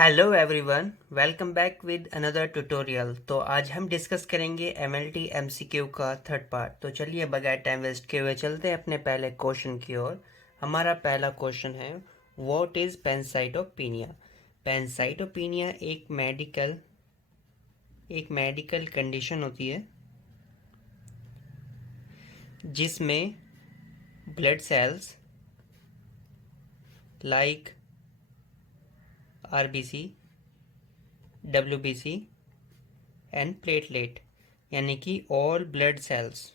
Hello everyone, welcome back with another tutorial. तो आज हम डिस्कस करेंगे एमएलटी एमसीक्यू का थर्ड पार्ट। तो चलिए बगैर टाइम वेस्ट किए हुए चलते हैं अपने पहले क्वेश्चन की ओर। हमारा पहला क्वेश्चन है, व्हाट इज़ पैनसाइटोपिनिया। पैनसाइटोपिनिया एक मेडिकल कंडीशन होती है जिसमें blood cells like RBC, WBC and platelet, यानी कि ऑल ब्लड सेल्स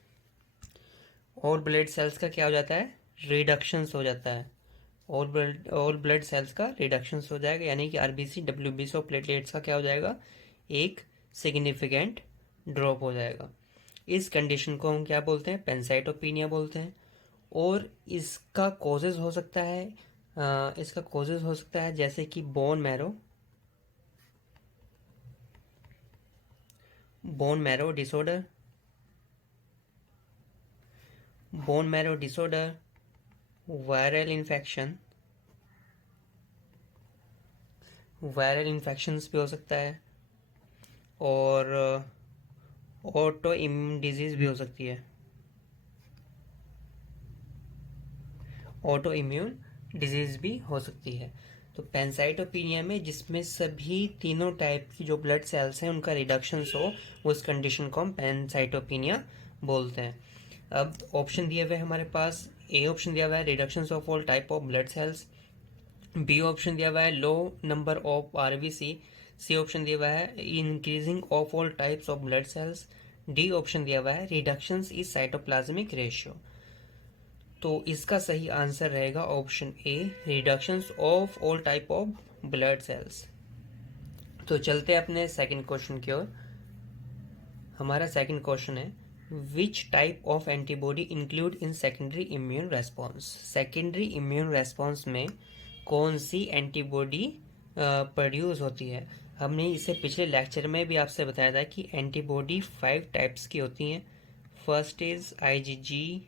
का क्या हो जाता है, रिडक्शंस हो जाता है। ऑल ब्लड सेल्स का रिडक्शंस हो जाएगा, यानी कि आरबीसी, डब्ल्यूबीसी और प्लेटलेट्स का क्या हो जाएगा, एक सिग्निफिकेंट ड्रॉप हो जाएगा। इस कंडीशन को हम क्या बोलते हैं, पेंसाइटोपिनिया बोलते हैं। और इसका कॉजेज हो सकता है जैसे कि bone marrow disorder, viral infections भी हो सकता है, और ऑटो इम्यून डिजीज़ भी हो सकती है। ऑटो इम्यून डिजीज़ भी हो सकती है। तो पेंसाइटोपिनिया में जिसमें सभी तीनों टाइप की जो ब्लड सेल्स हैं उनका रिडक्शंस हो, उस कंडीशन को हम पेंसाइटोपिनिया बोलते हैं। अब ऑप्शन दिए हुए हमारे पास, ए ऑप्शन दिया हुआ है reductions of all type of blood cells, B option दिया हुआ है low number of RBC, C option दिया हुआ है increasing of all types of blood cells, D option दिया हुआ है रिडक्शंस इज साइटोप्लाज्मिक रेशियो। तो इसका सही आंसर रहेगा option A, reductions of all type of blood sales. तो चलते हैं अपने सेकंड क्वेश्चन की ओर। हमारा सेकंड क्वेश्चन है, which type of antibody include in secondary immune response. Secondary immune response में कौन सी एंटीबॉडी प्रोड्यूस होती है। हमने इसे पिछले लेक्चर में भी आपसे बताया था कि एंटीबॉडी 5 टाइप्स की होती हैं। First is IgG,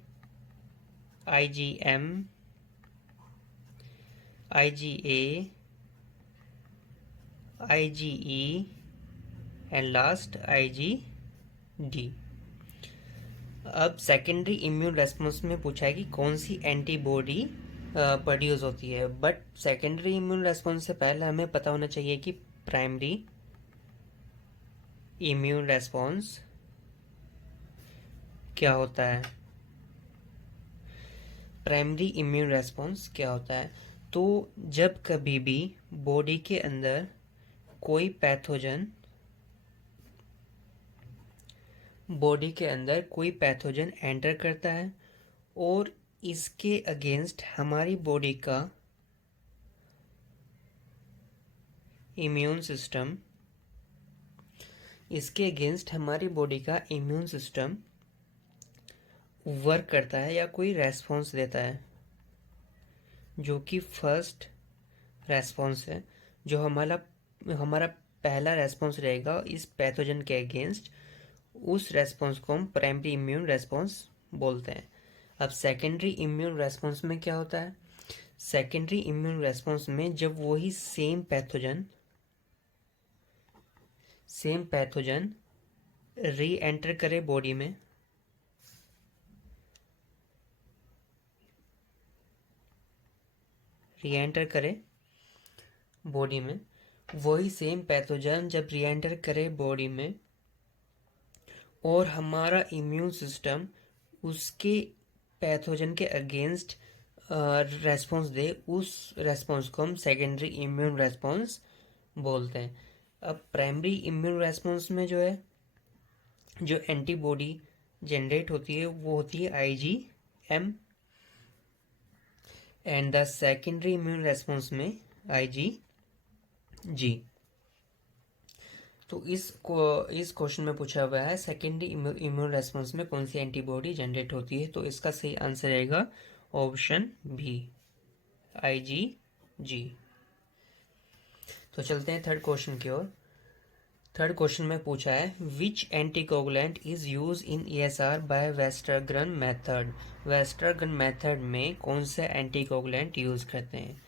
IgM, IgA, IgE and last IgD. अब सेकेंडरी इम्यून रेस्पॉन्स में पूछा है कि कौन सी एंटीबॉडी प्रोड्यूस होती है, बट सेकेंडरी इम्यून रेस्पॉन्स से पहले हमें पता होना चाहिए कि प्राइमरी इम्यून रेस्पॉन्स क्या होता है। प्राइमरी इम्यून रेस्पॉन्स क्या होता है। तो जब कभी भी बॉडी के अंदर कोई पैथोजन एंटर करता है और इसके अगेंस्ट हमारी बॉडी का इम्यून सिस्टम वर्क करता है या कोई रेस्पॉन्स देता है, जो कि फर्स्ट रेस्पॉन्स है, जो हमारा पहला रेस्पॉन्स रहेगा इस पैथोजन के अगेंस्ट, उस रेस्पॉन्स को हम प्राइमरी इम्यून रेस्पॉन्स बोलते हैं। अब सेकेंडरी इम्यून रेस्पॉन्स में क्या होता है, सेकेंडरी इम्यून रेस्पॉन्स में जब वही सेम पैथोजन री एंटर करे बॉडी में, वही सेम पैथोजन जब री एंटर करे बॉडी में और हमारा इम्यून सिस्टम उसके पैथोजन के अगेंस्ट रेस्पॉन्स दे, उस रेस्पॉन्स को हम सेकेंडरी इम्यून रेस्पॉन्स बोलते हैं। अब प्राइमरी इम्यून रेस्पॉन्स में जो एंटीबॉडी जनरेट होती है वो होती है IgM, and the secondary immune response में आईजीजी। तो इस क्वेश्चन में पूछा हुआ है सेकेंडरी इम्यून रेस्पॉन्स में कौन सी एंटीबॉडी जनरेट होती है। तो इसका सही आंसर रहेगा ऑप्शन बी, आईजीजी। तो चलते हैं थर्ड क्वेश्चन की ओर। थर्ड क्वेश्चन में पूछा है, which anticoagulant is use in ESR by Westergren method. Westergren method में कौन से एंटीकोगुलेंट यूज करते हैं।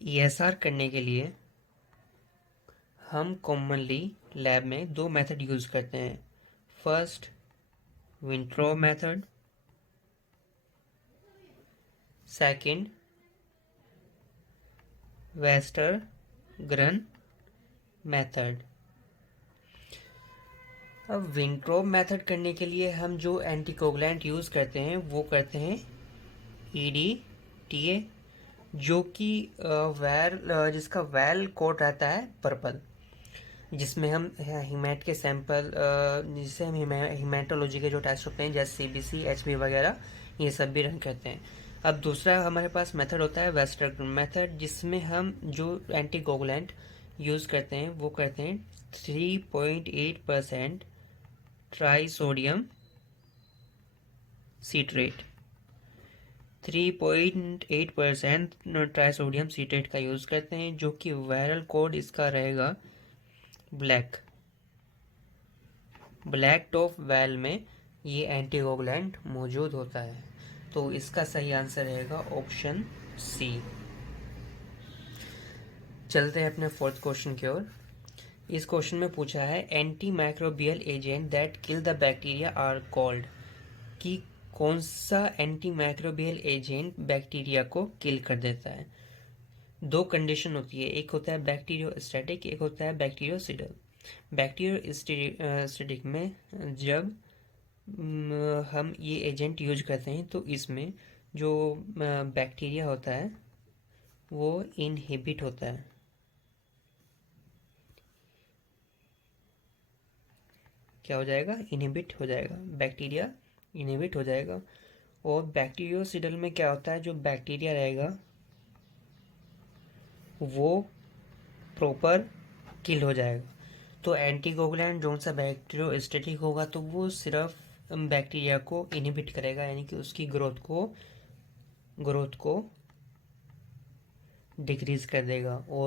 ईएसआर करने के लिए हम कॉमनली लैब में दो मेथड यूज़ करते हैं। First Wintrobe method, second Westergren method. अब विंट्रो मेथड करने के लिए हम जो एंटीकोगुलेंट यूज़ करते हैं वो करते हैं EDTA, जो कि जिसका वैल कोड रहता है पर्पल, जिसमें हम हिमेट के सैंपल, जिससे हम हिमेटोलॉजी के जो टेस्ट होते हैं जैसे CBC HB वगैरह, ये सब भी रन करते हैं। अब दूसरा हमारे पास मेथड होता है वेस्टरग्रेन मेथड, जिसमें हम जो एंटीकोगुलेंट यूज़ करते हैं वो करते हैं 3.8% ट्राइसोडियम सीट्रेट। 3.8% ट्राइसोडियम सीट्रेट का यूज़ करते हैं, जो कि वायरल कोड इसका रहेगा ब्लैक टॉप वैल में ये एंटीकोगुलेंट मौजूद होता है। तो इसका सही आंसर रहेगा ऑप्शन सी। चलते हैं अपने फोर्थ क्वेश्चन की ओर। इस क्वेश्चन में पूछा है antimicrobial agent that kill the bacteria are called, कि कौन सा एंटी माइक्रोबियल एजेंट बैक्टीरिया को किल कर देता है। दो कंडीशन होती है, एक होता है बैक्टीरियोस्टैटिक, एक होता है बैक्टीरियोसिडल। बैक्टीरियोस्टैटिक में जब हम ये एजेंट यूज करते हैं तो इसमें जो बैक्टीरिया होता है वो इनहिबिट होता है। क्या हो जाएगा? इनहिबिट हो जाएगा, बैक्टीरिया इनहिबिट हो जाएगा। और बैक्टीरियोसिडल में क्या होता है, जो बैक्टीरिया रहेगा वो प्रॉपर किल हो जाएगा। तो एंटीकोगुलेंट जो सा बैक्टीरियोस्टैटिक होगा तो वो सिर्फ बैक्टीरिया को इनहिबिट करेगा, यानी कि उसकी ग्रोथ को डिक्रीज कर देगा। और